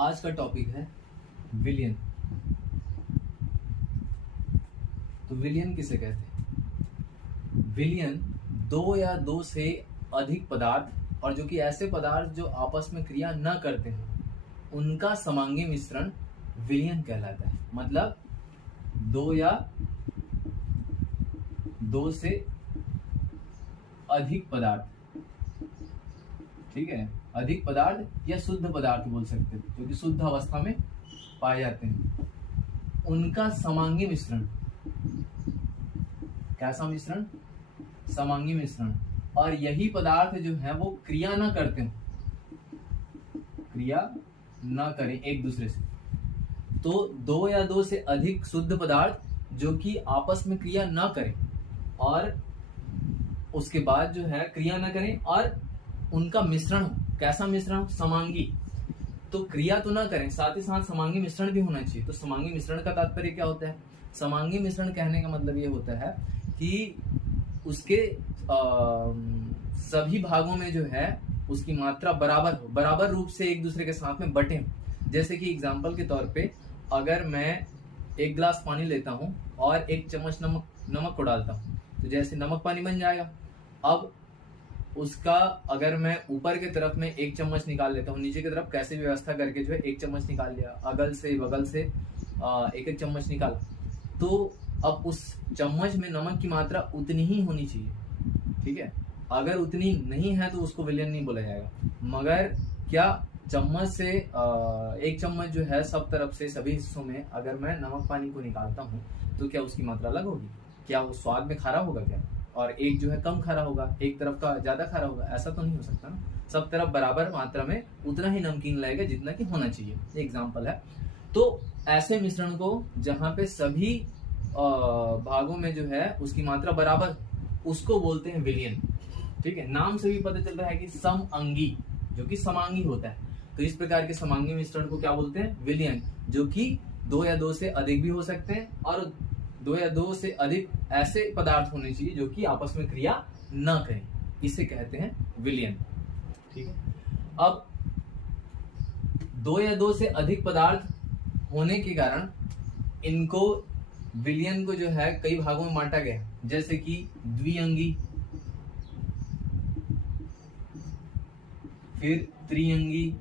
आज का टॉपिक है विलयन। तो विलयन किसे कहते हैं? विलयन दो या दो से अधिक पदार्थ और जो कि ऐसे पदार्थ जो आपस में क्रिया न करते हैं उनका समांगी मिश्रण विलयन कहलाता है। मतलब दो या दो से अधिक पदार्थ, ठीक है, अधिक पदार्थ या शुद्ध पदार्थ बोल सकते हैं जो कि शुद्ध अवस्था में पाए जाते हैं, उनका समांगी मिश्रण। कैसा मिश्रण? समांगी मिश्रण। और यही पदार्थ जो है वो क्रिया ना करते हो, क्रिया ना करें एक दूसरे से। तो दो या दो से अधिक शुद्ध पदार्थ जो कि आपस में क्रिया ना करें और उसके बाद जो है क्रिया ना करें और उनका मिश्रण हो। कैसा मिश्रण? समांगी। तो क्रिया तो ना करें, साथ ही साथ समांगी मिश्रण भी होना चाहिए। तो समांगी मिश्रण का तात्पर्य क्या होता है? समांगी मिश्रण कहने का मतलब ये होता है कि उसके सभी भागों में जो है उसकी मात्रा बराबर हो, बराबर रूप से एक दूसरे के साथ में बटे। जैसे कि एग्जाम्पल के तौर पे अगर मैं एक गिलास पानी लेता हूं और एक चम्मच नमक को डालता हूं तो जैसे नमक पानी बन जाएगा। अब उसका अगर मैं ऊपर की तरफ में एक चम्मच निकाल लेता हूँ, नीचे की तरफ कैसे व्यवस्था करके जो है एक चम्मच निकाल लिया, अगल से बगल से एक एक चम्मच निकाला, तो अब उस चम्मच में नमक की मात्रा उतनी ही होनी चाहिए, ठीक है। अगर उतनी नहीं है तो उसको विलयन नहीं बोला जाएगा। मगर क्या चम्मच से एक चम्मच जो है सब तरफ से सभी हिस्सों में अगर मैं नमक पानी को निकालता हूँ तो क्या उसकी मात्रा अलग होगी? क्या वो स्वाद में खारा होगा क्या? और एक जो है कम खारा होगा, एक तरफ का ज्यादा खारा होगा? ऐसा तो नहीं हो सकता ना। सब तरफ बराबर मात्रा में उतना ही नमकीन लगेगा जितना कि होना चाहिए। एग्जाम्पल है। तो ऐसे मिश्रण को जहां पे सभी भागों में जो है उसकी मात्रा बराबर, उसको बोलते हैं विलयन, ठीक है। नाम से भी पता चल रहा है कि समअंगी, जो कि समांगी होता है। तो इस प्रकार के समांगी मिश्रण को क्या बोलते हैं? विलयन। जो कि दो या दो से अधिक भी हो सकते हैं और दो या दो से अधिक ऐसे पदार्थ होने चाहिए जो कि आपस में क्रिया न करें, इसे कहते हैं विलयन, ठीक है। अब दो या दो से अधिक पदार्थ होने के कारण इनको विलयन को जो है कई भागों में बांटा गया, जैसे कि द्विअंगी, फिर त्रिअंगी,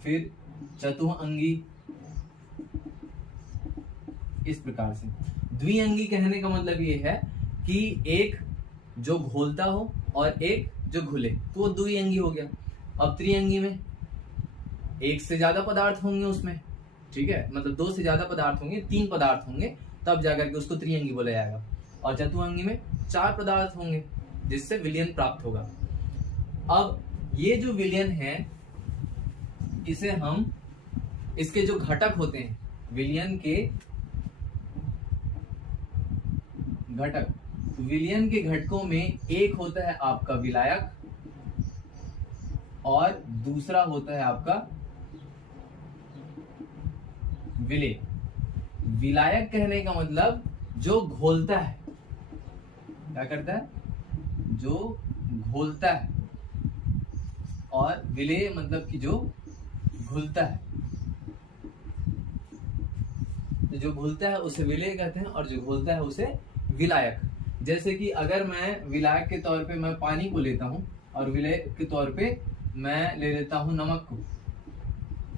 फिर चतुअंगी। इस प्रकार से द्विअंगी कहने का मतलब ये है कि एक जो घोलता हो और एक जो घुले, तो वो द्विअंगी हो गया। अब त्रिअंगी में एक से ज्यादा पदार्थ होंगे उसमें, ठीक है, मतलब दो से ज्यादा पदार्थ होंगे, तीन पदार्थ होंगे, तब जाकर के उसको त्रिअंगी बोला जाएगा। और चतुअंगी में चार पदार्थ होंगे जिससे विलयन प्राप्त होगा। अब ये जो विलयन है इसे हम, इसके जो घटक होते हैं विलयन के घटक, विलयन के घटकों में एक होता है आपका विलायक और दूसरा होता है आपका विलेय। विलायक कहने का मतलब जो घोलता है, क्या करता है? जो घोलता है। और विलेय मतलब कि जो घुलता है। तो जो घुलता है उसे विलेय कहते हैं और जो घोलता है उसे विलायक। जैसे कि अगर मैं विलायक के तौर पे मैं पानी को लेता हूं और विलेय के तौर पे मैं ले लेता हूं नमक को,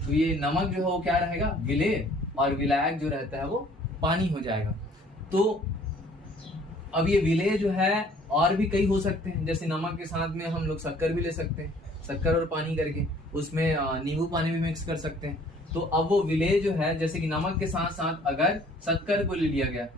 तो ये नमक जो है वो क्या रहेगा? विलेय, और विलायक जो रहता है वो पानी हो जाएगा। तो अब ये विलेय जो है और भी कई हो सकते हैं, जैसे नमक के साथ में हम लोग शक्कर भी ले सकते हैं, शक्कर और पानी करके उसमें नींबू पानी भी मिक्स कर सकते हैं। तो अब वो विलेय जो है, जैसे कि नमक के साथ साथ अगर शक्कर को ले लिया गया,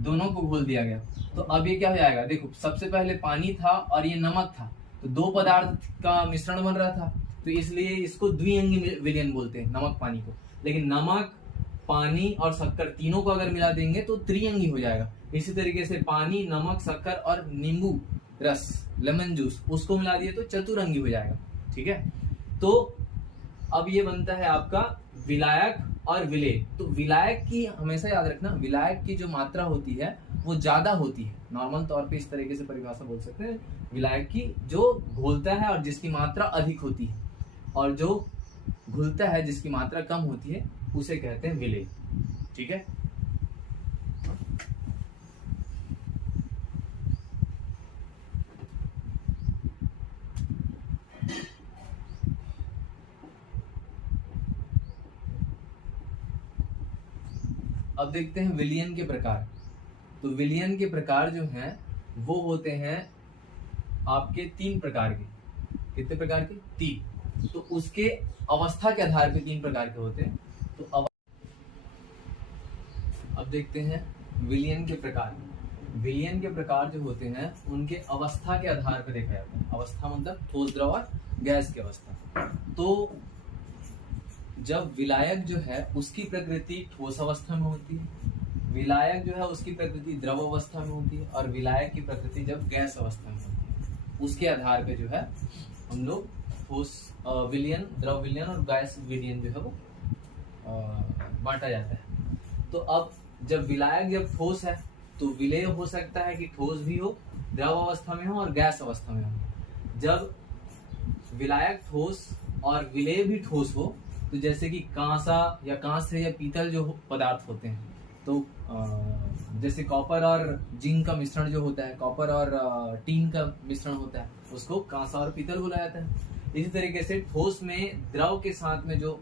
दोनों को घोल दिया गया, तो अब ये क्या हो जाएगा? देखो, सबसे पहले पानी था और ये नमक था, तो दो पदार्थ का मिश्रण बन रहा था, तो इसलिए इसको द्विअंगी विलयन बोलते हैं, नमक पानी को। लेकिन नमक, पानी और शक्कर तीनों को अगर मिला देंगे तो त्रिअंगी हो जाएगा। इसी तरीके से पानी, नमक, शक्कर और नींबू रस, लेमन जूस, उसको मिला दिए तो चतुरंगी हो जाएगा, ठीक है। तो अब ये बनता है आपका विलायक और विलेय। तो विलायक की हमेशा याद रखना, विलायक की जो मात्रा होती है वो ज्यादा होती है। नॉर्मल तौर पे इस तरीके से परिभाषा बोल सकते हैं, विलायक की जो घोलता है और जिसकी मात्रा अधिक होती है। और जो घुलता है, जिसकी मात्रा कम होती है, उसे कहते हैं विलेय। ठीक है। अब देखते हैं विलयन के प्रकार। तो विलयन के प्रकार जो हैं वो होते हैं आपके 3 प्रकार के। कितने प्रकार के? 3। तो उसके अवस्था के आधार पे 3 प्रकार के होते हैं। तो अब देखते हैं विलयन के प्रकार। विलयन के प्रकार जो होते हैं उनके अवस्था के आधार पर देखा जाता है। अवस्था मतलब ठोस, द्रव और गैस की अवस्था। तो जब विलायक जो है उसकी प्रकृति ठोस अवस्था में होती है, विलायक जो है उसकी प्रकृति द्रव अवस्था में होती है, और विलायक की प्रकृति जब गैस अवस्था में होती है, उसके आधार पे जो है हम लोग ठोस विलयन, द्रव विलयन और गैस विलयन जो है वो बांटा जाता है। तो अब जब विलायक जब ठोस है तो विलेय हो सकता है कि ठोस भी हो, द्रव अवस्था में हो और गैस अवस्था में हो। जब विलायक ठोस और विलेय भी ठोस हो, तो जैसे कि कांसा या कांस्य या पीतल जो पदार्थ होते हैं, तो जैसे कॉपर और जिंक का मिश्रण जो होता है, कॉपर और टीन का मिश्रण होता है, उसको कांसा और पीतल बोला जाता है। इसी तरीके से ठोस में द्रव के साथ में जो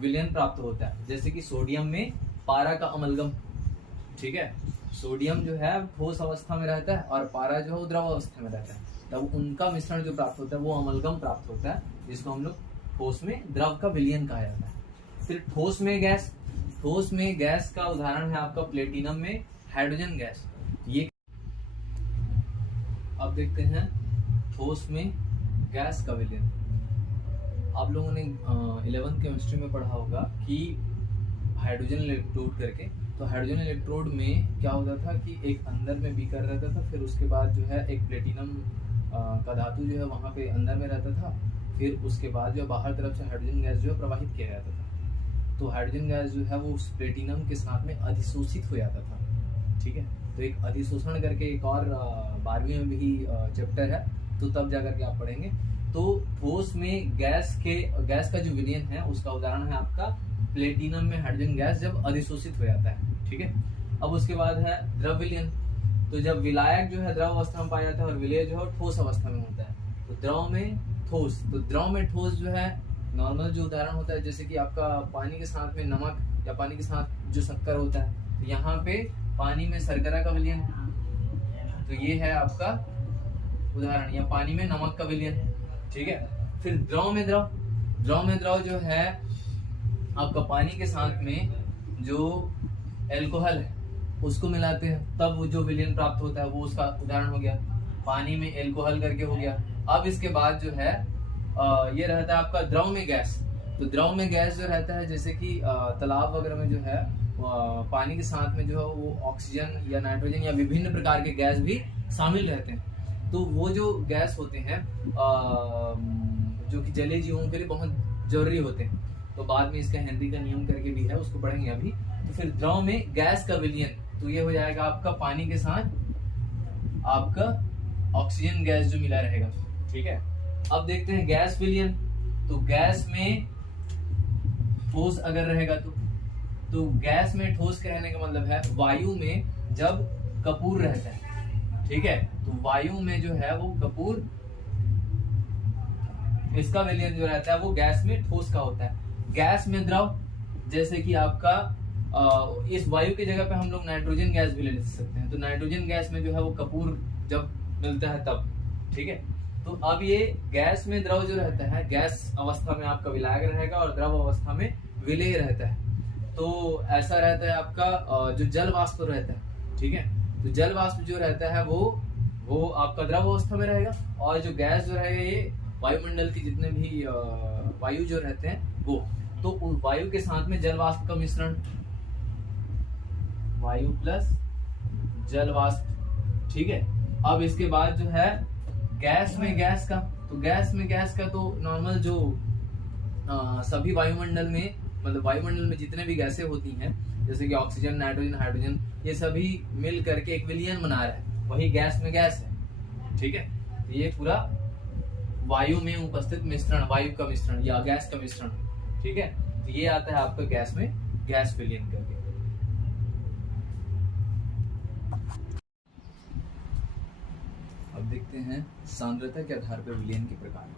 विलयन प्राप्त होता है, जैसे कि सोडियम में पारा का अमलगम। ठीक है। सोडियम जो है ठोस अवस्था में रहता है और पारा जो है द्रव अवस्था में रहता है, तब उनका मिश्रण जो प्राप्त होता है वो अमलगम प्राप्त होता है, जिसको हम लोग ठोस में द्रव का विलयन कहा जाता है। फिर ठोस में गैस। ठोस में गैस का उदाहरण है आपका प्लेटिनम में हाइड्रोजन गैस। ये अब देखते हैं ठोस में गैस का विलयन। आप लोगों ने 11th केमिस्ट्री में पढ़ा होगा कि हाइड्रोजन इलेक्ट्रोड करके। तो हाइड्रोजन इलेक्ट्रोड में क्या होता था कि एक अंदर में बीकर रहता था, फिर उसके बाद जो है एक प्लेटिनम का धातु जो है वहां पे अंदर में रहता था, फिर उसके बाद जो बाहर तरफ से हाइड्रोजन गैस जो है प्रवाहित किया जाता था। तो हाइड्रोजन गैस जो है वो उस प्लेटिनम के साथ में अधिशोषित हो जाता था। ठीक है। तो एक अधिशोषण करके एक और 12वीं में भी चैप्टर है, तो तब जाकर के आप पढ़ेंगे। तो ठोस में गैस का जो विलयन है उसका उदाहरण है आपका प्लेटिनम में हाइड्रोजन गैस जब अधिशोषित हो जाता है। ठीक है। अब उसके बाद है द्रव विलयन। तो जब विलायक जो है द्रव अवस्था में पाया जाता है और विलेय जो है ठोस अवस्था में होता है। तो द्रव में ठोस, तो द्रव में ठोस जो है नॉर्मल जो उदाहरण होता है, जैसे कि आपका पानी के साथ में नमक या पानी के साथ जो शक्कर होता है, तो यहाँ पे पानी में शर्करा का विलयन, तो ये है आपका उदाहरण, या पानी में नमक का विलयन। ठीक है। फिर द्रव में द्रव जो है आपका पानी के साथ में जो एल्कोहल है उसको मिलाते हैं, तब वो जो विलयन प्राप्त होता है वो उसका उदाहरण हो गया, पानी में एल्कोहल करके हो गया। अब इसके बाद जो है ये रहता है आपका द्रव में गैस। तो द्रव में गैस जो रहता है, जैसे कि तालाब वगैरह में जो है पानी के साथ में जो है वो ऑक्सीजन या नाइट्रोजन या विभिन्न प्रकार के गैस भी शामिल रहते हैं। तो वो जो गैस होते हैं जो कि जलीय जीवों के लिए बहुत जरूरी होते हैं। तो बाद में इसका हेनरी का नियम करके भी है, उसको पढ़ेंगे अभी। तो फिर द्रव में गैस का विलयन, तो ये हो जाएगा आपका पानी के साथ आपका ऑक्सीजन गैस जो मिला रहेगा। ठीक है। अब देखते हैं गैस विलयन। तो गैस में ठोस अगर रहेगा तो गैस में ठोस कहने का मतलब है वायु में जब कपूर रहता है। ठीक है। तो वायु में जो है वो कपूर, इसका विलयन जो रहता है वो गैस में ठोस का होता है। गैस में द्रव, जैसे कि आपका इस वायु की जगह पे हम लोग नाइट्रोजन गैस भी ले सकते हैं। तो नाइट्रोजन गैस में जो है वो कपूर जब मिलता है तब। ठीक है। तो अब ये गैस में द्रव जो रहता है, गैस अवस्था में आपका विलायक रहेगा और द्रव अवस्था में विलेय रहता है। तो ऐसा रहता है आपका जो जल वाष्प रहता है। ठीक है। तो जल वाष्प जो रहता है वो आपका द्रव अवस्था में रहेगा, और जो गैस जो रहेगा ये वायुमंडल की जितने भी वायु जो रहते हैं वो, तो वायु के साथ में जल वाष्प का मिश्रण, वायु प्लस जल वाष्प। ठीक है। अब इसके बाद जो है गैस में गैस का, तो गैस में गैस का तो नॉर्मल जो सभी वायुमंडल में, मतलब वायुमंडल में जितने भी गैसें होती हैं, जैसे कि ऑक्सीजन, नाइट्रोजन, हाइड्रोजन, ये सभी मिल करके एक विलयन बना रहे हैं, वही गैस में गैस है। ठीक है। ये पूरा वायु में उपस्थित मिश्रण, वायु का मिश्रण या गैस का मिश्रण, ठीक है। तो ये आता है आपका गैस में गैस विलयन करके। अब देखते हैं सांद्रता के आधार पर विलयन के प्रकार।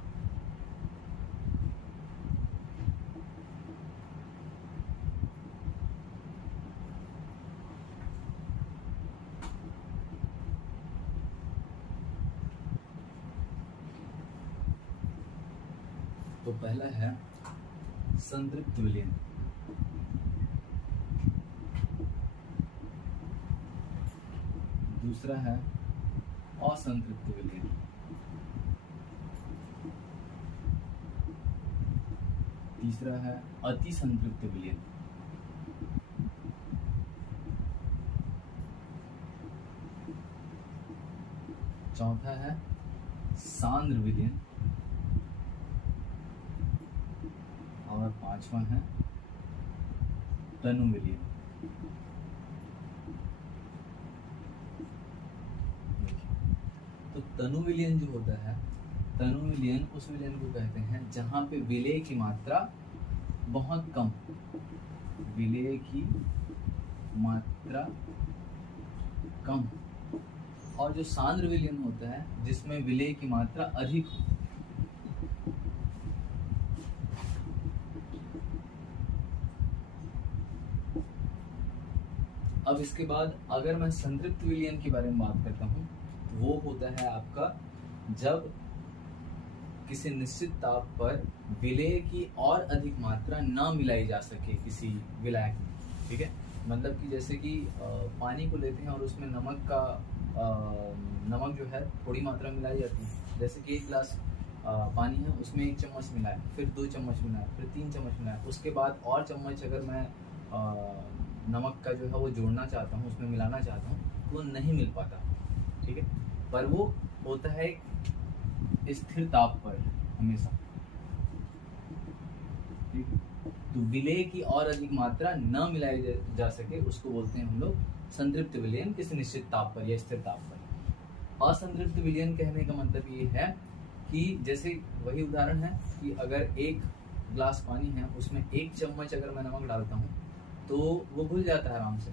तो पहला है संतृप्त विलयन, दूसरा है असंतृप्त विलयन, तीसरा है अति संतृप्त विलयन, चौथा है सांद्र विलयन, और पांचवा है तनु विलयन। तो तनु विलयन जो होता है, तनु विलयन उस विलयन को कहते हैं जहां पे विलेय की मात्रा बहुत कम, विलेय की मात्रा कम, और जो सांद्र विलयन होता है जिसमें विलेय की मात्रा अधिक हो। अब इसके बाद अगर मैं संतृप्त विलयन के बारे में बात करता हूँ, तो वो होता है आपका जब किसी निश्चित ताप पर विलेय की और अधिक मात्रा न मिलाई जा सके किसी विलायक में, ठीक है। मतलब कि जैसे कि पानी को लेते हैं और उसमें नमक जो है थोड़ी मात्रा मिलाई जाती है। जैसे कि 1 गिलास पानी है, उसमें 1 चम्मच मिलाया, फिर 2 चम्मच मिलाया, फिर 3 चम्मच मिलाया, उसके बाद और चम्मच अगर मैं नमक का जो है वो जोड़ना चाहता हूँ, उसमें मिलाना चाहता हूँ, वो नहीं मिल पाता, ठीक है। पर वो होता है स्थिर ताप पर हमेशा, ठीक है। तो विलेय की और अधिक मात्रा न मिलाई जा सके उसको बोलते हैं हम लोग संतृप्त विलयन, किसी निश्चित ताप पर या स्थिर ताप पर। असंतृप्त विलयन कहने का मतलब ये है कि जैसे वही उदाहरण है कि अगर 1 गिलास पानी है, उसमें 1 चम्मच अगर मैं नमक डालता हूँ तो वो घुल जाता है आराम से।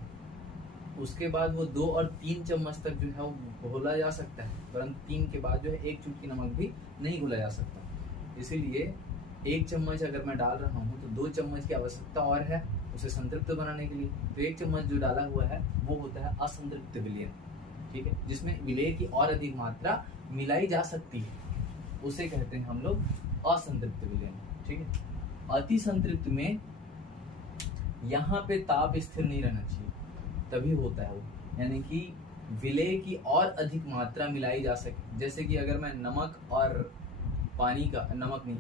उसके बाद वो 2 और 3 चम्मच तक जो है वो घोला जा सकता है, परंतु 3 के बाद जो है 1 चुटकी नमक भी नहीं घोला जा सकता। इसीलिए 1 चम्मच अगर मैं डाल रहा हूँ तो 2 चम्मच की आवश्यकता और है उसे संतृप्त बनाने के लिए। तो 1 चम्मच जो डाला हुआ है वो होता है असंतृप्त विलयन, ठीक है, जिसमें विलेय की और अधिक मात्रा मिलाई जा सकती है, उसे कहते हैं हम लोग असंतृप्त विलयन, ठीक है। अति संतृप्त में यहाँ पे ताप स्थिर नहीं रहना चाहिए, तभी होता है वो, यानी कि विलेय की और अधिक मात्रा मिलाई जा सके। जैसे कि अगर मैं नमक और पानी का, नमक नहीं,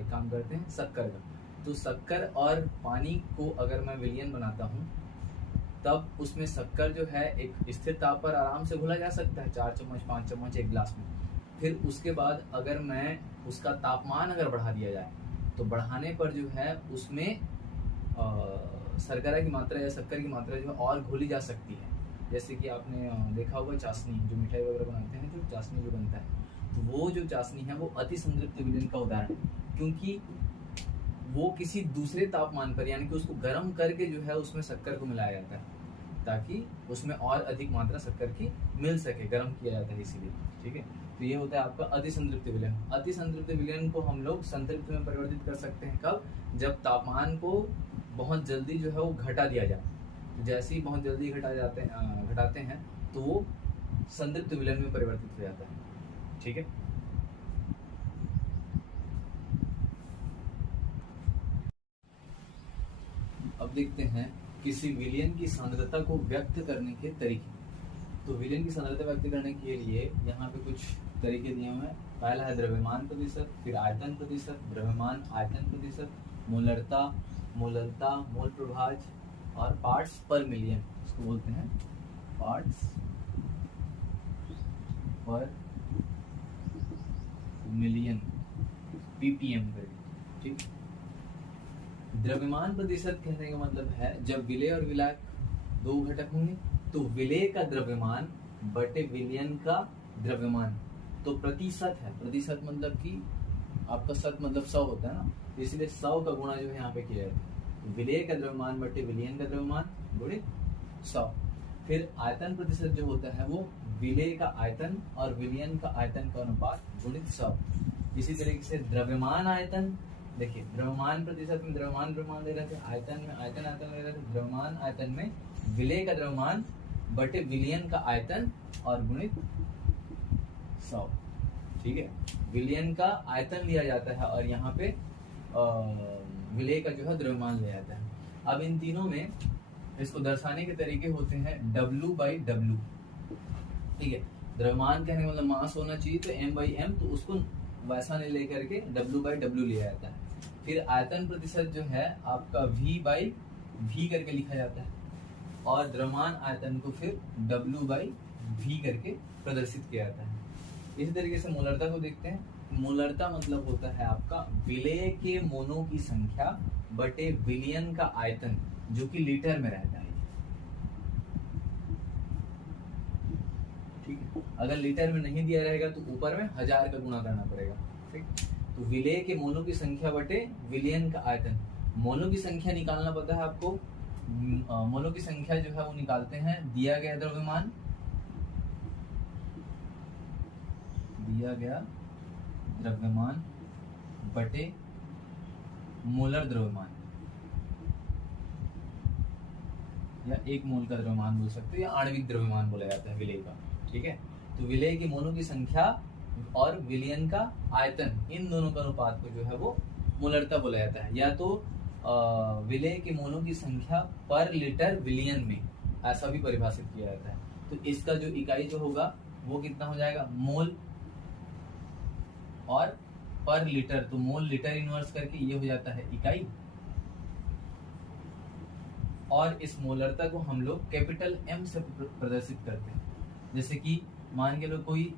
एक काम करते हैं शक्कर का, तो शक्कर और पानी को अगर मैं विलयन बनाता हूँ तब उसमें शक्कर जो है एक स्थिर ताप पर आराम से घुला जा सकता है, 4 चम्मच 5 चम्मच 1 गिलास में। फिर उसके बाद अगर मैं उसका तापमान अगर बढ़ा दिया जाए तो बढ़ाने पर जो है उसमें शर्करा की मात्रा या शक्कर की मात्रा जो है और घोली जा सकती है। जैसे कि आपने देखा होगा चाशनी, जो मिठाई वगैरह बनाते हैं, जो चाशनी जो बनता है, तो वो जो चाशनी है वो अति संतृप्त विलयन का उदाहरण है, क्योंकि वो किसी दूसरे तापमान पर, यानी कि उसको गर्म करके जो है उसमें शक्कर को मिलाया जाता है ताकि उसमें और अधिक मात्रा शक्कर की मिल सके, गर्म किया जाता है इसीलिए, ठीक है। तो ये होता है आपका अति संतृप्त विलयन। अति संतृप्त विलयन को हम लोग संतृप्त में परिवर्तित कर सकते हैं कब? जब तापमान को बहुत जल्दी जो है वो घटा दिया जाए। तो जैसे ही बहुत जल्दी घटाते हैं तो वो संतृप्त विलयन में परिवर्तित हो जाता है, ठीक है। अब देखते हैं किसी विलयन की सांद्रता को व्यक्त करने के तरीके। तो विलयन की सांद्रता व्यक्त करने के लिए यहाँ पे कुछ तरीके दिए हुए हैं। पहला है द्रव्यमान प्रतिशत, फिर आयतन प्रतिशत, द्रव्यमान, आयतन प्रतिशत, मोलरता, मोलरता, मोल प्रभाज और पार्ट्स पर मिलियन, इसको बोलते हैं पार्ट्स पर मिलियन, पीपीएम करके, ठीक। द्रव्यमान प्रतिशत कहने का मतलब है जब विलेय और विलायक 2 घटक होंगे तो विलेय का द्रव्यमान बटे विलयन का द्रव्यमान, तो प्रतिशत है, प्रतिशत मतलब कि आपका शत मतलब 100 होता है ना, तो इसलिए 100 का गुणा जो है यहाँ पे किया जाता है। विलेय का द्रव्यमान बटे विलयन का द्रव्यमान गुणित 100। फिर आयतन प्रतिशत जो होता है वो विलेय का आयतन और विलयन का आयतन का अनुपात गुणित 100। इसी तरीके से द्रव्यमान आयतन, देखिए द्रव्यमान प्रतिशत में द्रव्यमान ले रहे थे, आयतन में आयतन ले रहे थे, द्रव्यमान आयतन में विलेय का द्रव्यमान बटे विलयन का आयतन और गुणित 100। ठीक है, विलयन का आयतन लिया जाता है और यहाँ पे विलेय का जो है द्रव्यमान लिया जाता है। अब इन तीनों में इसको दर्शाने के तरीके होते हैं W/W। ठीक है, द्रव्यमान कहने का मतलब मास होना चाहिए, तो M/M, तो उसको वैसा नहीं लेकर के W/W लिया जाता है। फिर आयतन प्रतिशत जो है आपका V/V करके लिखा जाता है और द्रव्यमान आयतन को फिर W/V करके प्रदर्शित किया जाता है। इसी तरीके से मोलरता को देखते हैं। मोलरता मतलब होता है आपका विलेय के मोनों की संख्या बटे विलयन का आयतन, जो कि लीटर में रहता है। ठीक है, अगर लीटर में नहीं दिया रहेगा तो ऊपर में 1000 का गुणा करना पड़ेगा। ठीक, तो विलेय के मोनों की संख्या बटे विलयन का आयतन। मोनों की संख्या निकालना पता है आपको। मोनों की संख्या जो है वो निकालते हैं दिया गया द्रव्यमान, बटे मोलर द्रव्यमान, या एक मोल का द्रव्यमान बोल सकते हो, या आणविक द्रव्यमान बोला जाता है विलेय का। ठीक है, तो विलेय के मोनों की संख्या और विलयन का आयतन, इन दोनों का अनुपात को जो है वो मोलरता बोला जाता है। या तो विलेय के मोनों की संख्या पर लीटर विलयन में, ऐसा भी परिभाषित किया जाता है। तो इसका जो इकाई जो होगा वो कितना हो जाएगा, मोल और पर लीटर, तो मोल लीटर इनवर्स करके ये हो जाता है इकाई। और इस मोलरता को हम लोग कैपिटल M से प्रदर्शित करते हैं। जैसे कि मान के लो कोई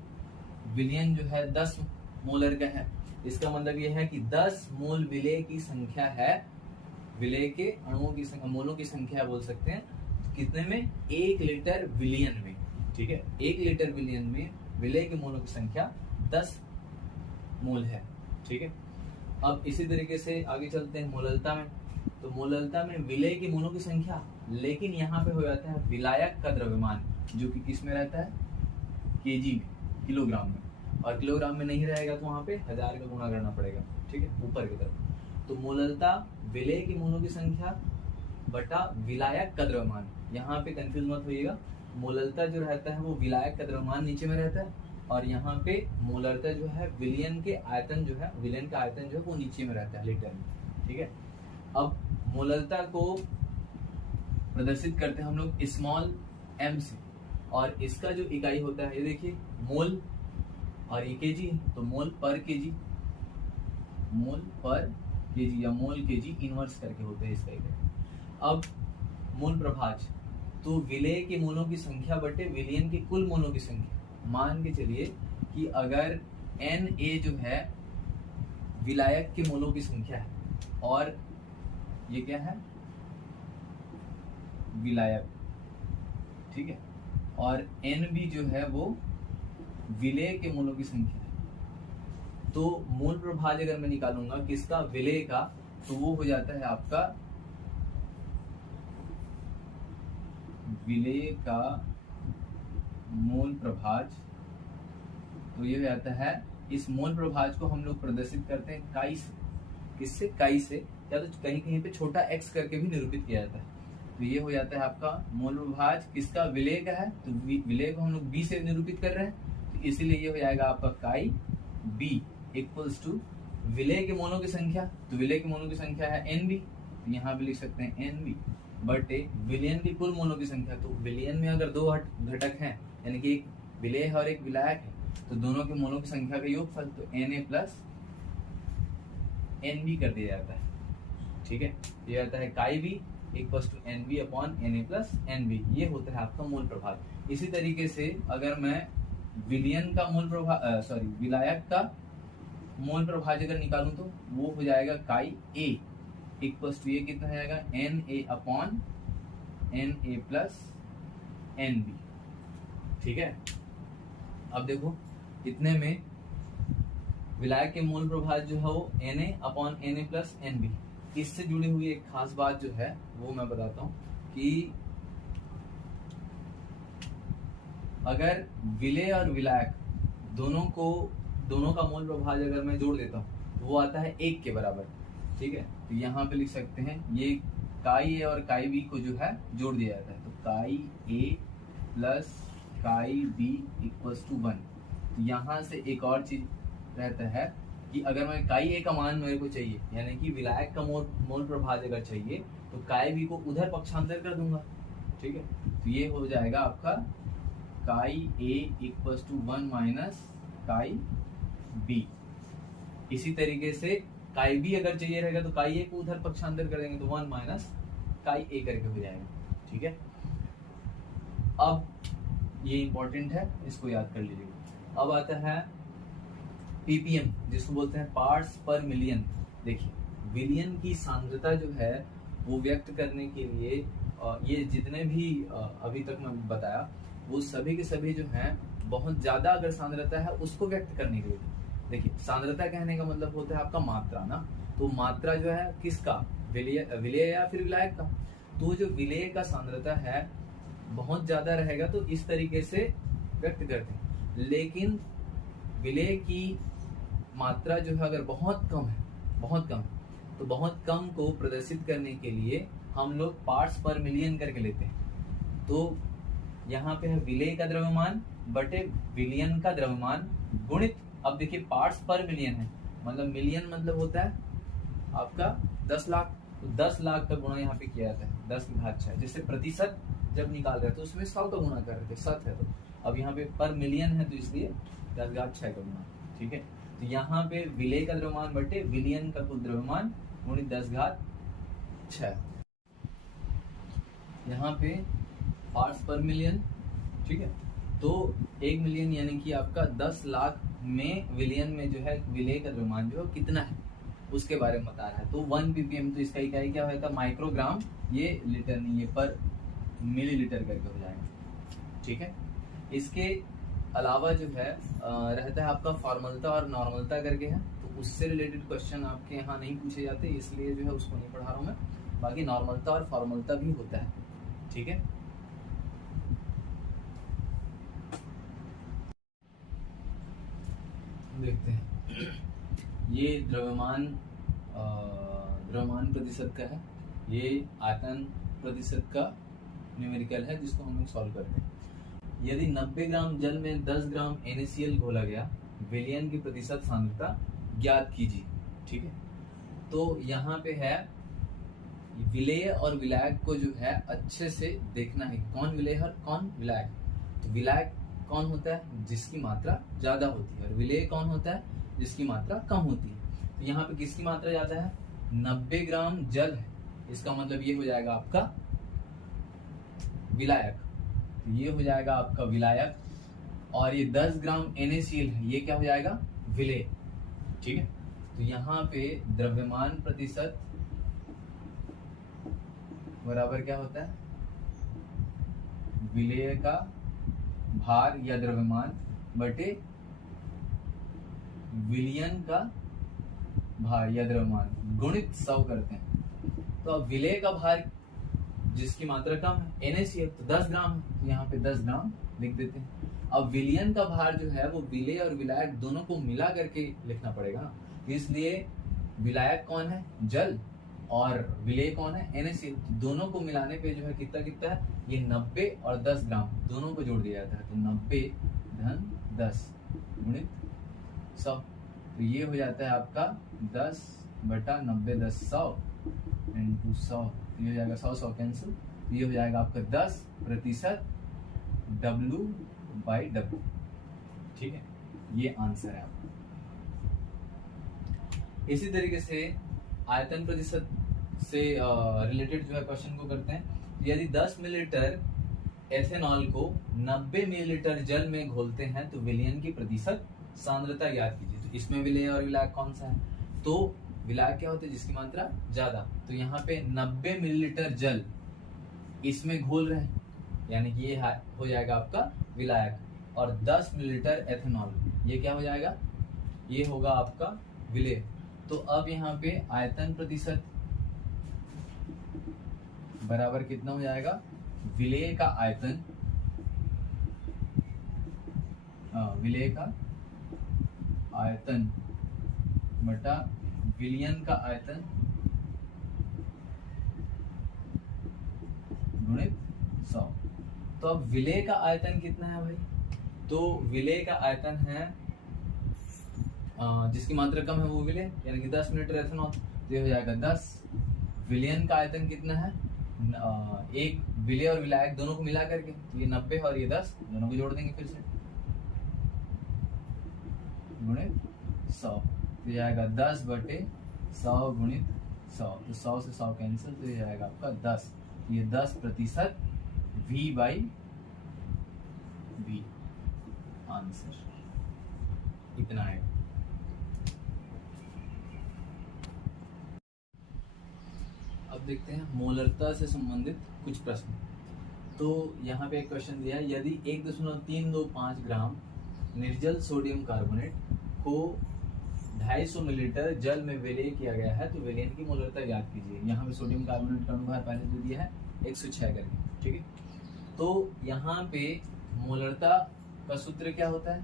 विलयन जो है 10 मोलर का है, इसका मतलब ये है कि 10 मोल विलेय की संख्या है, विलेय के अणुओं की संख्या, मोलों की संख्या बोल सकते हैं। तो कितने में, 1 लीटर विलयन में। ठीक है, 1 लीटर विलयन में विलेय के मोलों की संख्या 10 मोल है। ठीक है, अब इसी तरीके से आगे चलते हैं मोललता में। तो मोललता में विलेय के मोलों की संख्या, लेकिन यहाँ पे हो जाता है विलायक का द्रव्यमान, जो कि किस में रहता है, केजी में, किलोग्राम में। और किलोग्राम में नहीं रहेगा तो वहां पे 1000 का गुणा करना पड़ेगा। ठीक है, ऊपर की तरफ। तो मोललता विलेय की मोलों की संख्या बटा विलायक का द्रव्यमान। यहाँ पे कंफ्यूज मत होइएगा, मोललता जो रहता है वो विलायक का द्रव्यमान नीचे में रहता है, और यहाँ पे मोलरता जो है विलयन के आयतन जो है, विलयन का आयतन जो है वो नीचे में रहता है लीटर में। ठीक है, अब मोलरता को प्रदर्शित करते हैं हम लोग स्मॉल m से, और इसका जो इकाई होता है ये देखिए मोल, और ये केजी, तो मोल पर केजी या मोल केजी इनवर्स करके होते हैं इसका इकाई। अब मोल प्रभाज, तो विलेय के मोलों की संख्या बटे विलयन के कुल मोलों की संख्या। मान के चलिए कि अगर Na जो है विलायक के मोलों की संख्या है, और ये क्या है, विलायक। ठीक है, और Nb जो है वो विलेय के मोलों की संख्या है। तो मोल प्रभाज अगर मैं निकालूंगा किसका, विलेय का, तो वो हो जाता है आपका विलेय का मोल प्रभाज। तो ये हो जाता है, इस मोल प्रभाज को हम लोग प्रदर्शित करते हैं काई से। किससे, काई से, या तो कहीं कहीं पे छोटा x करके भी निरूपित किया जाता है। तो ये हो जाता है आपका मोल प्रभाज किसका, विलेय का है, तो विलेय को हम लोग b से निरूपित कर रहे हैं, तो इसीलिए ये हो जाएगा आपका काई b इक्वल्स टू विलेय के मोलों की संख्या। तो विलेय के मोलों की संख्या है Nb, तो यहाँ पे लिख सकते हैं Nb बटे विलयन की कुल मोलों की संख्या। तो विलयन में अगर 2 घटक हैं, यानी कि एक विलेय है और एक विलायक है, तो दोनों के मोलों की संख्या का योगफल, तो Na प्लस Nb कर दिया जाता है। ठीक है, ये आता है chi b equals to Nb upon Na plus Nb। ये होता है आपका मोल प्रभाज। इसी तरीके से अगर मैं विलयन का मोल प्रभाज, विलायक का मोल प्रभाज अगर निकालूं तो वो हो जाएगा काई a इक्वल्स टू, ये कितना हो जाएगा, Na upon Na plus Nb। ठीक है, अब देखो इतने में विलायक के मोल प्रभाव जो है वो Na/Na+NB। इससे जुड़ी हुई एक खास बात जो है वो मैं बताता हूँ कि अगर विलेय और विलायक दोनों का मोल प्रभाव अगर मैं जोड़ देता हूँ तो वो आता है 1 के बराबर। ठीक है, तो यहाँ पे लिख सकते हैं ये काई ए और काई बी को जो है जोड़ दिया जाता है, तो chi A plus chi B equals to 1। तो यहाँ से एक और चीज रहता है कि अगर मैं काई ए का मान मेरे को चाहिए, यानी कि विलायक का मोल प्रभाव अगर चाहिए, तो काई बी को उधर पक्षांतर कर दूंगा। ठीक है, तो ये हो जाएगा आपका काई ए इक्वल्स टू 1 माइनस काई बी। इसी तरीके से काई बी अगर चाहिए रहेगा तो काई ए को उधर पक्षांतर कर देंगे तो 1 माइनस काई ए करके हो जाएगा। ठीक है, अब ये इंपॉर्टेंट है, इसको याद कर लीजिएगा। अब आता है पीपीएम, जिसको बोलते हैं पार्ट्स पर मिलियन। देखिए, विलियन की सांद्रता जो है वो व्यक्त करने के लिए ये जितने भी अभी तक मैं बताया वो सभी के सभी जो हैं बहुत ज्यादा अगर सांद्रता है उसको व्यक्त करने के लिए। देखिए, सांद्रता कहने का मतलब होता है आपका मात्रा ना, तो मात्रा जो है किसका, विलेय या फिर विलायक का। तो जो विलेय का सांद्रता है बहुत ज्यादा रहेगा तो इस तरीके से व्यक्त करते हैं, लेकिन विलेय की मात्रा जो है अगर बहुत कम है, तो बहुत कम को प्रदर्शित करने के लिए हम लोग पार्ट्स पर मिलियन करके लेते हैं। तो यहाँ पे है विलेय का द्रव्यमान बटे विलियन का द्रव्यमान गुणित, अब देखिए पार्ट्स पर मिलियन है, मतलब मिलियन मतलब होता है आपका 10 लाख, तो 10 लाख का गुणा यहाँ पे किया जाता है 10 की घात 6। जैसे प्रतिशत जब निकाल रहे तो उसमें 100 का गुणा कर रहे थे, 7 है, तो अब यहाँ पे पर मिलियन है तो इसलिए 10 की घात 6 का गुणा। ठीक है, तो यहाँ पे विलेय का द्रव्यमान बटे विलियन का कुल द्रव्यमान गुणित 10 की घात 6। यहाँ पे पार्ट्स पर मिलियन। ठीक है, तो 1 मिलियन यानी कि आपका 10 लाख में विलियन में जो है विलेय का द्रव्यमान जो है कितना है उसके बारे में बता रहा है। तो 1 ppm, तो इसका इकाई क्या होगा, माइक्रोग्राम, ये लीटर नहीं, ये पर मिलीलीटर करके हो जाएगा। ठीक है, इसके अलावा जो है रहता है आपका फॉर्मलता और नॉर्मलता करके है, तो उससे रिलेटेड क्वेश्चन आपके यहाँ नहीं पूछे जाते, इसलिए जो है उसको नहीं पढ़ा रहा हूँ मैं। बाकी नॉर्मलता और फॉर्मलता भी होता है। ठीक है, देखते हैं। ये द्रव्यमान प्रतिशत का है, ये आयतन प्रतिशत का न्यूमेरिकल है जिसको हम लोग सॉल्व करते हैं। यदि 90 ग्राम जल में 10 ग्राम NaCl घोला गया, विलयन की प्रतिशत सांद्रता ज्ञात कीजिए। ठीक है, तो यहाँ पे है विलेय और विलायक को जो है अच्छे से देखना है, कौन विलेय और कौन विलायक। तो विलायक कौन होता है, जिसकी मात्रा ज्यादा होती है, और विलेय कौन होता है, जिसकी मात्रा कम होती है। तो यहाँ पे किसकी मात्रा ज्यादा है, 90 ग्राम जल है, इसका मतलब ये हो जाएगा आपका विलायक, तो ये हो जाएगा आपका विलायक। और ये 10 ग्राम NaCl है, ये क्या हो जाएगा, विलेय। ठीक है, तो यहाँ पे द्रव्यमान प्रतिशत बराबर क्या होता है, विलेय का भार या द्रव्यमान बटे विलयन का भार या द्रव्यमान गुणित 100 करते हैं। तो अब विलेय का भार जिसकी मात्रा कम है NaCl, तो 10 ग्राम है, तो यहाँ पे 10 ग्राम लिख देते हैं। अब विलयन का भार जो है वो विलेय और विलायक दोनों को मिला करके लिखना पड़ेगा ना, इसलिए विलायक कौन है, जल, और विलेय कौन है, NaCl। दोनों को मिलाने पे जो है कितना कितना है, ये 90 और 10 ग्राम दोनों को जोड़ दिया जाता है, तो 90 धन 10 गुणित 100, तो ये हो जाता है आपका 10 बटा 90 10 100 इंटू 100, ये हो जाएगा 100 कैंसिल, तो ये हो जाएगा आपका 10% W/W। ठीक है, ये आंसर है आपका। इसी तरीके से आयतन प्रतिशत से रिलेटेड जो है क्वेश्चन को करते हैं। यदि 10 मिलीलीटर एथेनॉल को 90 मिलीलीटर जल में घोलते हैं तो विलयन की प्रतिशत सांद्रता ज्ञात कीजिए। तो इसमें विलेय और विलायक कौन सा है, तो विलायक क्या होता है, जिसकी मात्रा ज्यादा। तो यहाँ पे 90 मिलीलीटर जल इसमें घोल रहे हैं, यानी कि ये हो जाएगा आपका विलायक, और 10 मिलीलीटर एथेनॉल ये क्या हो जाएगा, ये होगा आपका विलेय। तो अब यहाँ पे आयतन प्रतिशत बराबर कितना हो जाएगा, विलेय का आयतन, विलेय का आयतन बटा विलयन का आयतन गुणित 100। तो अब विलेय का आयतन कितना है भाई, तो विलेय का आयतन है जिसकी मात्रा कम है वो विलेय, यानी कि 10 मिलीलीटर एथेनॉल, तो ये हो जाएगा 10। विलयन का आयतन कितना है, एक विलेय और विलायक दोनों को मिला करके, तो ये 90 और ये 10, दोनों को जोड़ देंगे फिर से गुणित 100, तो ये आएगा 10/100 गुणित 100, तो 100 से 100 कैंसिल, तो ये आएगा आपका 10, ये 10% V/V आंसर इतना है। अब देखते हैं मोलरता से संबंधित कुछ प्रश्न। तो यहाँ पे एक क्वेश्चन दिया है, यदि 1.325 ग्राम निर्जल सोडियम कार्बोनेट को 250 मिलीलीटर जल में विलेय किया गया है, तो विलयन की मोलरता ज्ञात कीजिए। यहाँ पे सोडियम कार्बोनेट का अनुभार पहले जो दिया है 106 करके, ठीक है। तो यहाँ पे मोलरता का सूत्र क्या होता है,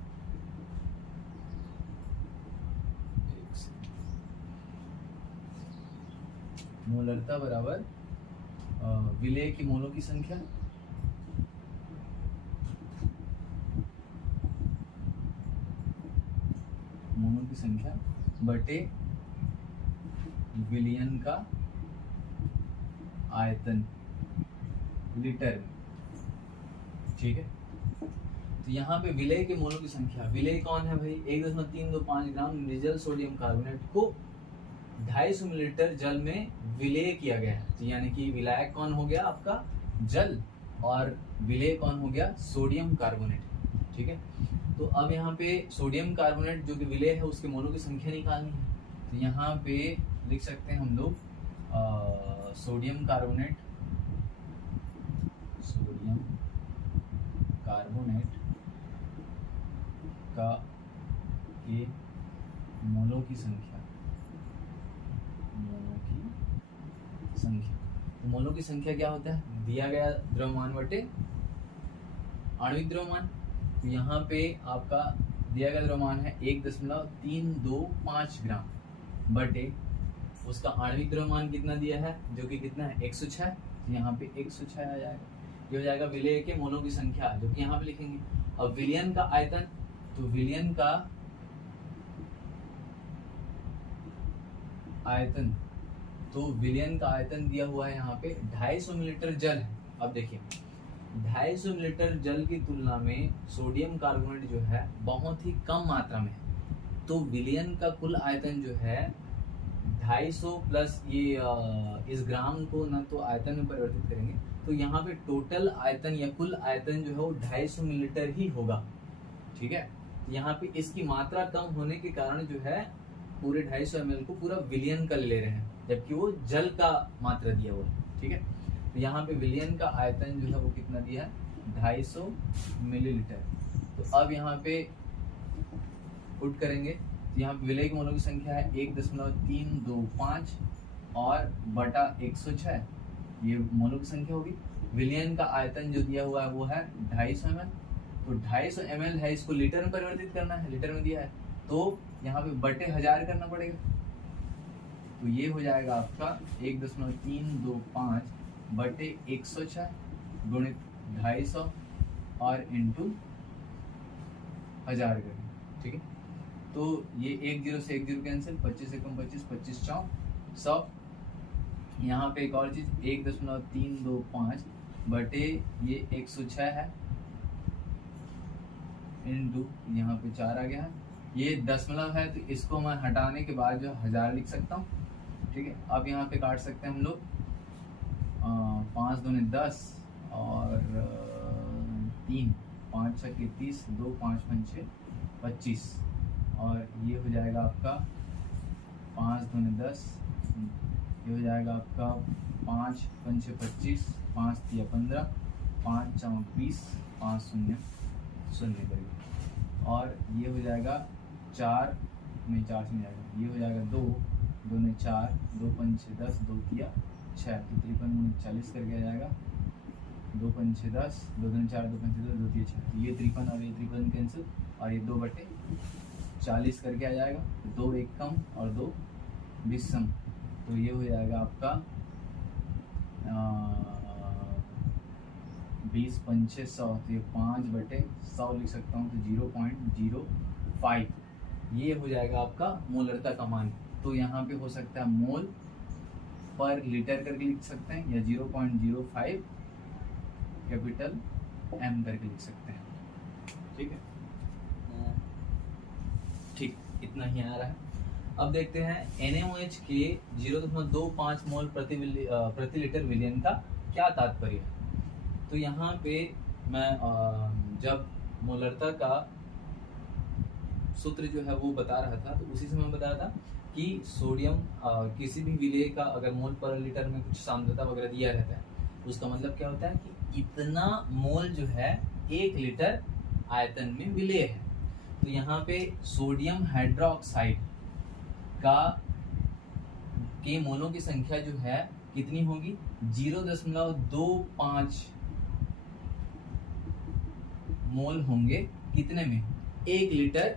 मोलरता बराबर विलेय की मोलों की संख्या बटे विलयन का आयतन लीटर में, ठीक है। तो यहाँ पे विलेय के मोलों की संख्या, विलेय कौन है भाई, 1.325 ग्राम निर्जल सोडियम कार्बोनेट को 250 मिलीलीटर जल में विलेय किया गया है, तो यानी कि विलायक कौन हो गया आपका जल, और विलेय कौन हो गया सोडियम कार्बोनेट, ठीक है। तो अब यहाँ पे सोडियम कार्बोनेट जो कि विलेय है उसके मोलों की संख्या निकालनी है, तो यहाँ पे लिख सकते हैं हम लोग सोडियम कार्बोनेट का के मोलों की संख्या, तो मोलों की संख्या क्या होता है, दिया गया द्रव्यमान बटे आणविक द्रव्यमान। तो यहाँ पे आपका दिया गया द्रव्यमान है 1.325 ग्राम बटे उसका आणविक द्रव्यमान कितना दिया है, जो कि कितना है 106, तो यहाँ पे 106 आ जाएगा। ये हो जाएगा विलेय के मोलों की संख्या, जो कि यहाँ पे लिखेंगे। अब विलयन का आयतन, तो विलयन का आयतन दिया हुआ है यहाँ पे 250 मिलीलीटर जल है। अब देखिए 250 मिलीलीटर जल की तुलना में सोडियम कार्बोनेट जो है बहुत ही कम मात्रा में है, तो विलयन का कुल आयतन जो है 250 प्लस ये इस ग्राम को ना तो आयतन में परिवर्तित करेंगे, तो यहाँ पे टोटल आयतन या कुल आयतन जो है वो 250 मिलीलीटर ही होगा, ठीक है। यहाँ पे इसकी मात्रा कम होने के कारण जो है पूरे 250 ml को पूरा विलयन का ले रहे हैं, जबकि वो जल का मात्रा दिया हुआ है, ठीक है। तो यहाँ पे विलयन का आयतन जो है वो कितना दिया है 250 मिलीलीटर। तो अब यहाँ पे पुट करेंगे, तो यहाँ पे विलेय के मोलों की संख्या है 1.325 और बटा 106, ये मोलों की संख्या होगी। विलयन का आयतन जो दिया हुआ है वो है 250 ml, तो 250 ml है, इसको लीटर में परिवर्तित करना है, लीटर में दिया है, तो यहाँ पे बटे 1000 करना पड़ेगा, तो ये हो जाएगा आपका 1.325 बटे 106 गुणित 250 और इंटू 1000 करें, ठीक है। तो ये 1 0 से 1 0 कैंसिल, 25 से कम 25, 25 4 100। यहाँ पे एक और चीज 1.325 बटे ये 106 है इंटू यहाँ पे 4 आ गया है, ये दशमलव है तो इसको मैं हटाने के बाद जो 1000 लिख सकता हूँ, ठीक है। अब यहाँ पे काट सकते हैं हम लोग 5 दूनी 10 और 3 5 6 30 2 5 5 6 25 और ये हो जाएगा आपका 5 दूनी 10, ये हो जाएगा आपका 5 5 6 25 5 3 15 5 4 20 5 0 0 करेंगे, और ये हो जाएगा 4 में 4 से जाएगा, ये हो जाएगा 2, 2 में 4, 2 5 6 10, 2 तिया 6, तो 53 40 करके आ जाएगा, 2 5 6 10, 2 3 4, 2 5 6 10, 2 3 6, तो ये 53 और ये 53 कैंसिल, और ये 2/40 करके आ जाएगा, 2 एक कम और 2 विषम, तो ये हो जाएगा आपका 20 पंचे 100, तो ये 5/100 लिख सकता हूँ, तो 0.05 ये हो जाएगा आपका मोलरता का मान। तो यहाँ पे हो सकता है मोल पर लीटर करके लिख सकते हैं, या 0.05 कैपिटल M करके लिख सकते हैं। ठीक है, ठीक, इतना ही आ रहा है। अब देखते हैं NaOH के 0.25 मोल प्रति लीटर विलयन का क्या तात्पर्य है। तो यहाँ पे मैं जब मोलरता का सूत्र जो है वो बता रहा था, तो उसी से मैं बता रहा था कि सोडियम किसी भी विलेय का अगर मोल पर लीटर में कुछ सांद्रता वगैरह दिया रहता है, उसका मतलब क्या होता है कि इतना मोल जो है 1 लीटर आयतन में विलेय है। तो यहाँ पे सोडियम हाइड्रोक्साइड के मोलों की संख्या जो है कितनी होगी, 0.25 मोल होंगे कितने में, 1 लीटर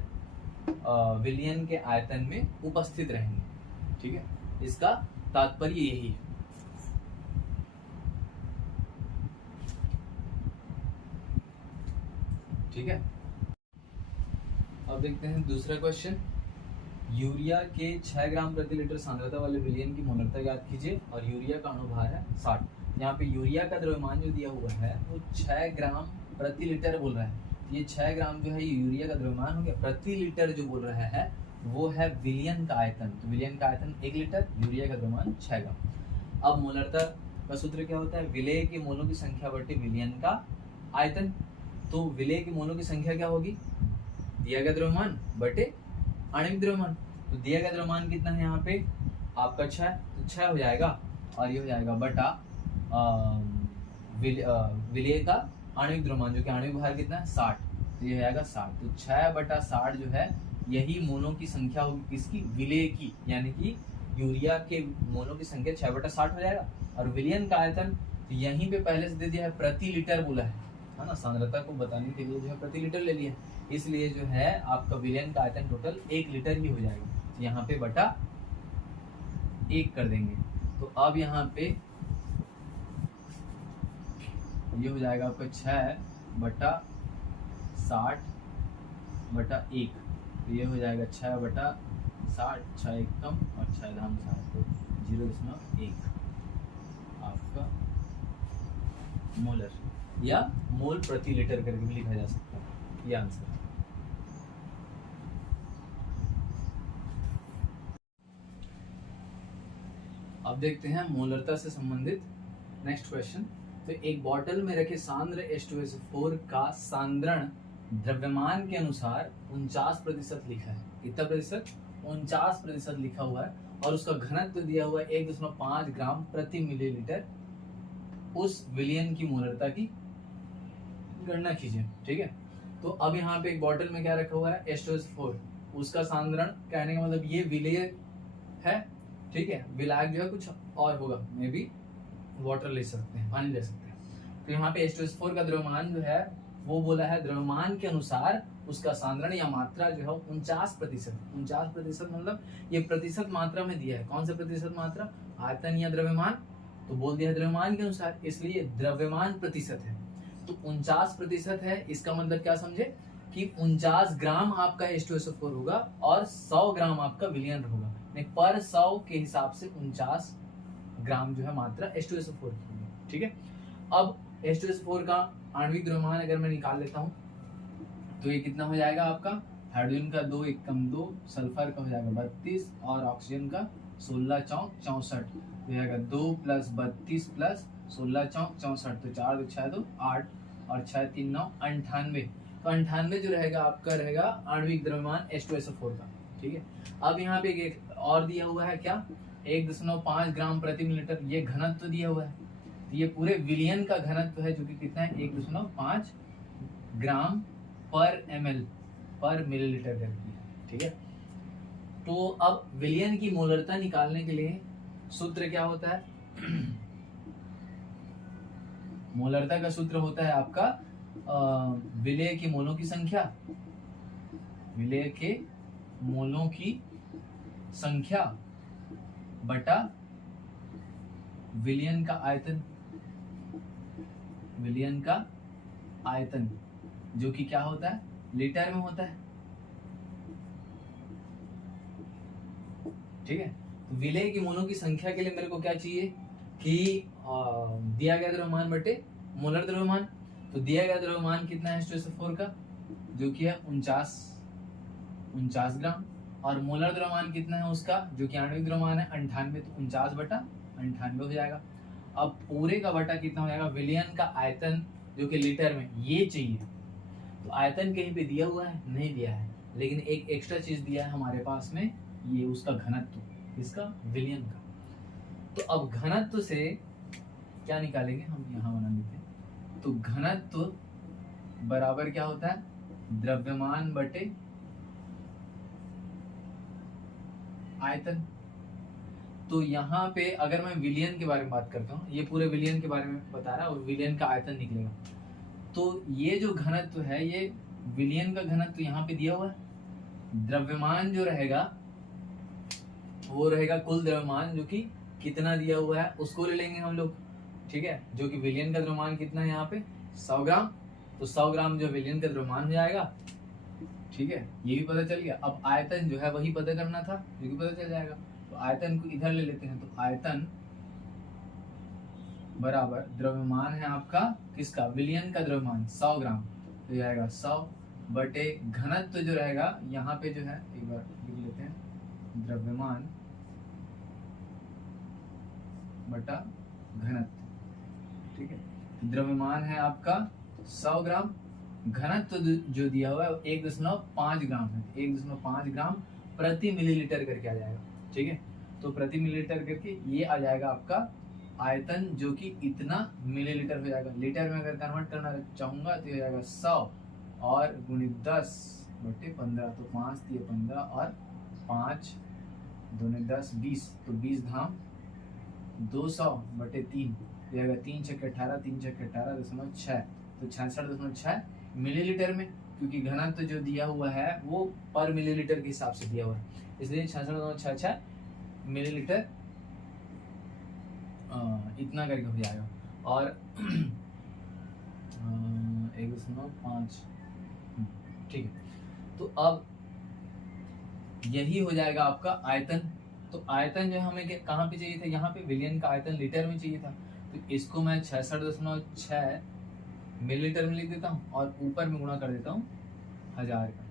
विलयन के आयतन में उपस्थित रहेंगे। ठीक है, इसका तात्पर्य यही है। ठीक है, अब देखते हैं दूसरा क्वेश्चन। यूरिया के 6 ग्राम प्रति लीटर सांद्रता वाले विलयन की मोलरता ज्ञात कीजिए और यूरिया का अणुभार है 60। यहाँ पे यूरिया का द्रव्यमान जो दिया हुआ है वो 6 ग्राम प्रति लीटर बोल रहा है। ये 6 ग्राम जो है ये यूरिया का द्रव्यमान हो गया, प्रति लीटर जो बोल रहा है वो है विलयन का आयतन। तो विलयन का आयतन 1 लीटर, यूरिया का द्रव्यमान 6 ग्राम। अब मोलरता का सूत्र क्या होता है, विलेय के मोलों की संख्या बटे विलयन का आयतन। तो विलेय के मोलों की संख्या क्या होगी, दिया गया द्रव्यमान बटे आणविक द्रव्यमान। तो दिया गया द्रव्यमान कितना है यहाँ पे आपका 6, तो 6 हो जाएगा, और ये हो जाएगा बटा विलेय का आणविक द्रव्यमान, जो कि आणविक भार कितना है 60, तो ये हो जाएगा 60। तो 6/60 जो है यही मोलों की संख्या होगी किसकी, विलेय की, यानी कि यूरिया के मोलों की संख्या 6/60 हो जाएगा। और विलयन का आयतन तो यहीं पे पहले से दे दिया है, प्रति लीटर बोला है ना, सांद्रता को बताने के लिए जो है प्रति लीटर ले लिया, इसलिए जो है आपका विलयन का आयतन टोटल 1 लीटर ही हो जाएगा। तो यहाँ पे बटा 1 कर देंगे। तो अब यहाँ पे ये हो जाएगा आपका 6/60/1, तो ये हो जाएगा 6/60, 6 एक कम और 6 धाम 60, तो 0.1 आपका मोलर या मोल प्रति लीटर करके भी लिखा जा सकता है, ये आंसर। अब देखते हैं मोलरता से संबंधित नेक्स्ट क्वेश्चन। तो एक बॉटल में रखे सांद्र H2SO4 का सांद्रण द्रव्यमान के अनुसार 49% लिखा है। कितना प्रतिशत, 49% लिखा हुआ है, और उसका घनत्व दिया हुआ है 1.5 ग्राम प्रति मिलीलीटर। उस विलयन की मोलरता की गणना कीजिए। ठीक है, तो अब यहाँ पे एक बॉटल में क्या रखा हुआ है H2SO4, उसका सांद्रण, कहने का मतलब ये विलेय है। ठीक है, विलायक जो है कुछ और होगा, मे बी वाटर ले सकते हैं, पानी ले सकते हैं। तो यहाँ पे H2SO4 का द्रव्यमान जो है वो बोला है द्रव्यमान के अनुसार उसका सांद्रण या मात्रा जो है 49%। 49% मतलब ये प्रतिशत मात्रा में दिया है। कौन सा प्रतिशत मात्रा, आयतन या द्रव्यमान, तो बोल दिया है द्रव्यमान के अनुसार, इसलिए द्रव्यमान प्रतिशत है। तो 49% है, इसका मतलब क्या समझे कि 49 ग्राम आपका H2SO4 होगा और 100 ग्राम आपका विलयन होगा, पर 100 के हिसाब से 49 ग्राम जो है मात्रा H2SO4 की होगी। ठीक है, अब H2SO4 का आणविक द्रव्यमान अगर मैं निकाल लेता हूं तो ये कितना हो जाएगा आपका, हाइड्रोजन का 2 एक कम 2, सल्फर का हो जाएगा 32 और ऑक्सीजन का 16 चौक 64, तो जाएगा 2 + 32 + 16 चौक 64, तो 4 2 6 2 8 और 6 3 9 98। तो 98 जो रहेगा आपका रहेगा आणविक द्रव्यमान H2SO4 का। ठीक है, अब यहाँ पे एक और दिया हुआ है क्या, 1.5 ग्राम प्रति मिलीलीटर, ये घनत्व दिया हुआ है। तो ये पूरे विलयन का घनत्व है जो कि कितना है 1.5 ग्राम पर ml। पर मिलीलीटर करके, ठीक है। तो अब विलयन की मोलरता निकालने के लिए सूत्र क्या होता है? मोलरता का सूत्र होता है आपका विलेय के मोलों की संख्या, विलेय के मोलों की संख्या बटा विलयन का आयतन, विलयन का आयतन जो कि क्या होता है? लीटर में होता है, ठीक है। तो विलेय की मोलों की संख्या के लिए मेरे को क्या चाहिए कि दिया गया द्रव्यमान बटे मोलर द्रव्यमान। तो दिया गया द्रव्यमान कितना है H2SO4 का, जो कि है 49 ग्राम, और मोलर द्रव्यमान कितना है उसका, जो कि आणविक द्रव्यमान है 98, तो 49/98 हो जाएगा। अब पूरे का बटा कितना हो जाएगा? विलयन का आयतन जो कि लीटर में, ये चाहिए। तो आयतन कहीं पे दिया हुआ है? नहीं दिया है, लेकिन एक एक्स्ट्रा चीज दिया है हमारे पास में, ये उसका घनत्व, इसका विलयन का। तो अब घनत्व से क्या निकालेंगे हम, यहाँ बना लेते हैं। तो घनत्व बराबर क्या होता है? द्रव्यमान बटे आयतन। तो यहाँ पे अगर मैं विलयन के बारे में बात करता हूँ, ये पूरे विलयन के बारे में बता रहा है और विलयन का आयतन निकलेगा। तो ये जो घनत्व है, ये विलयन का घनत्व यहाँ पे दिया हुआ है। द्रव्यमान जो रहेगा वो रहेगा कुल द्रव्यमान, जो कि कितना दिया हुआ है उसको ले लेंगे हम लोग, ठीक है। जो कि विलयन का द्रव्यमान कितना है यहाँ पे 100 ग्राम, तो 100 ग्राम जो विलयन का द्रव्यमान हो जाएगा, ठीक है। ये भी पता चल गया। अब आयतन जो है वही पता करना था, ये भी पता चल जाएगा। तो आयतन को इधर ले लेते हैं। तो आयतन बराबर द्रव्यमान है आपका किसका? विलयन का द्रव्यमान 100 ग्राम, तो ये आएगा 100 बटे घनत्व जो रहेगा यहाँ पे जो है, एक बार लिख लेते हैं, द्रव्यमान बटा घनत्व, ठीक है। द्रव्यमान है आपका 100 ग्राम, घनत्व जो दिया हुआ है 1.5 ग्राम है, 1.5 ग्राम प्रति मिलीलीटर करके आ जाएगा, ठीक है। तो प्रति मिलीलीटर करके ये आ जाएगा आपका आयतन, जो कि इतना मिलीलीटर हो जाएगा। लीटर में अगर कन्वर्ट करना चाहूंगा तो ये हो जाएगा 100 और गुणित 10 बटे 15, तो 5 दिए 15 और 5 दूने 10 20, तो 20 धाम 200 बटे 3 जाएगा, 3 छक्के 18, 3 छक्के 18.6, तो 66.6 मिलीलीटर में, क्योंकि घनत्व जो दिया हुआ है वो पर मिलीलीटर के हिसाब से दिया हुआ है, इसलिए 66.66 मिलीलीटर इतना करके हो जाएगा। और 1.5, ठीक है। तो अब यही हो जाएगा आपका आयतन। तो आयतन जो हमें कहाँ पे चाहिए था? यहाँ पे विलयन का आयतन लीटर में चाहिए था, तो इसको मैं 66.6 मिलीलीटर में लिख देता हूँ और ऊपर में गुणा कर देता हूँ 1000 का।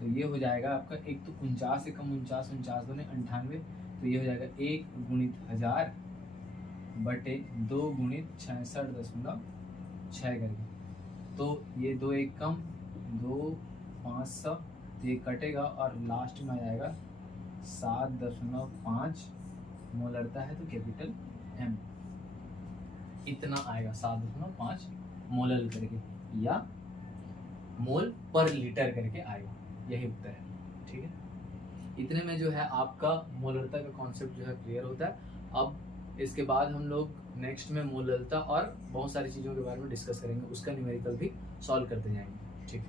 तो ये हो जाएगा आपका, एक तो 49 से कम 49, 49 दूने 98, तो ये हो जाएगा 1 गुणित 1000 बटे 2 गुणित 66.6 करके। तो ये 2 एक कम 2 500, तो ये कटेगा और लास्ट में आ जाएगा 7.5 मोलरता है, तो कैपिटल M इतना आएगा, 7.5 मोलर करके या मोल पर लीटर करके आएगा, यही उत्तर है, ठीक है। इतने में जो है आपका मोलरता का कॉन्सेप्ट जो है क्लियर होता है। अब इसके बाद हम लोग नेक्स्ट में मोलरता और बहुत सारी चीज़ों के बारे में डिस्कस करेंगे, उसका न्यूमेरिकल भी सॉल्व करते जाएंगे, ठीक है।